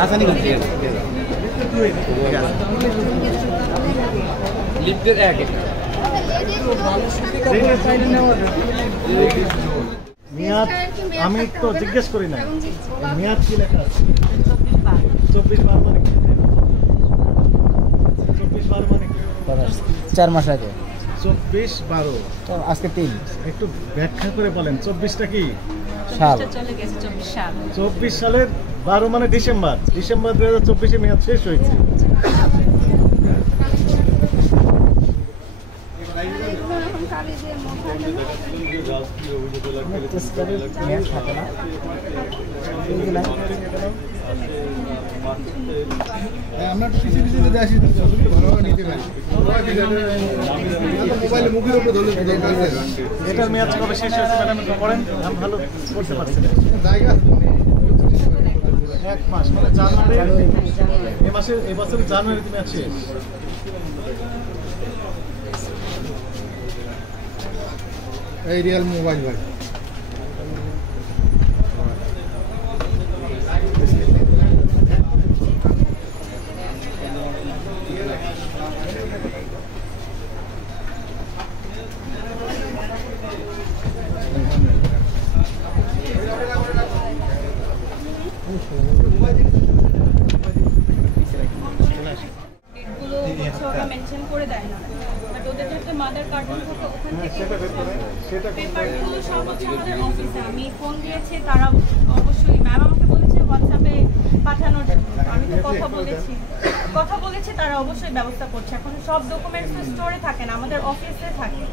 হাসানীগঞ্জ লিফটের এক মেয়াদ আমি তো জিজ্ঞেস করি না মেয়াদ কি লেখা আছে 24/12 মানে 24/12 মানে 4 মাস আগে 24/12 তো আজকে 3 একটু ব্যাখ্যা করে বলেন 24টা কি সাল চলে গেছে 24 সাল 24 সালের 12 মানে ডিসেম্বর 2024 এ মেয়াদ শেষ হয়েছে আমরা কিছু কিছু যদি আসি ভালোভাবে নিতে পারি মোবাইলে মুখের উপরে ধরলে এটার মেয়াদ কবে শেষ হয়েছে ম্যাডাম একটু পড়েন আমি ভালো করতে পারছি না জায়গা 1 মাস মানে জানুয়ারি এই বছরের জানুয়ারিতে মেয়াদ শেষ এই রিয়েল মোবাইল ভাই মেনশন করে দেয় না বাট ওদের যেটা মাদার কার্টুন থাকে ওখান থেকে পেপারগুলো সব হচ্ছে আমাদের অফিসে আমি ফোন দিয়েছি তারা অবশ্যই ম্যাম আমাকে বলেছে হোয়াটসঅ্যাপে পাঠানোর জন্য আমি তো কথা বলেছি তারা অবশ্যই ব্যবস্থা করছে এখন সব ডকুমেন্টস তো স্টোরে থাকে না আমাদের অফিসে থাকে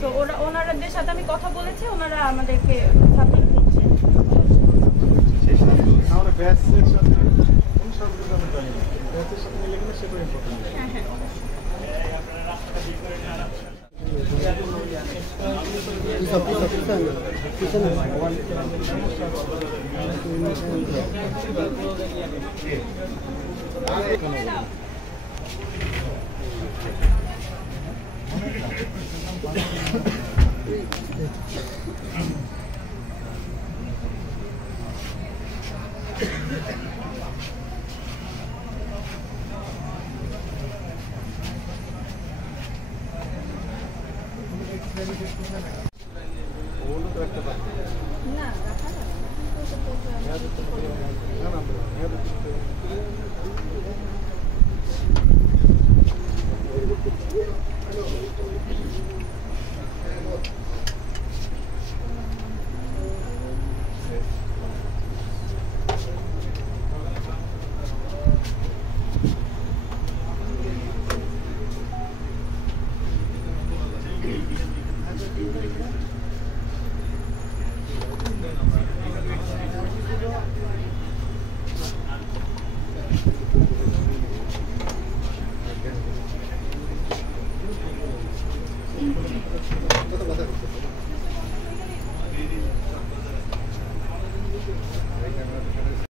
তো ওনাদের সাথে আমি কথা বলেছি ওনারা আমাদেরকে সাবমিট করছে আমরা ব্যাচের সাথে কোন সবগুলো আমরা জানি না ব্যাচের সাথে মিলে গেলে সেটা ইম্পর্টেন্ট হ্যাঁ হ্যাঁ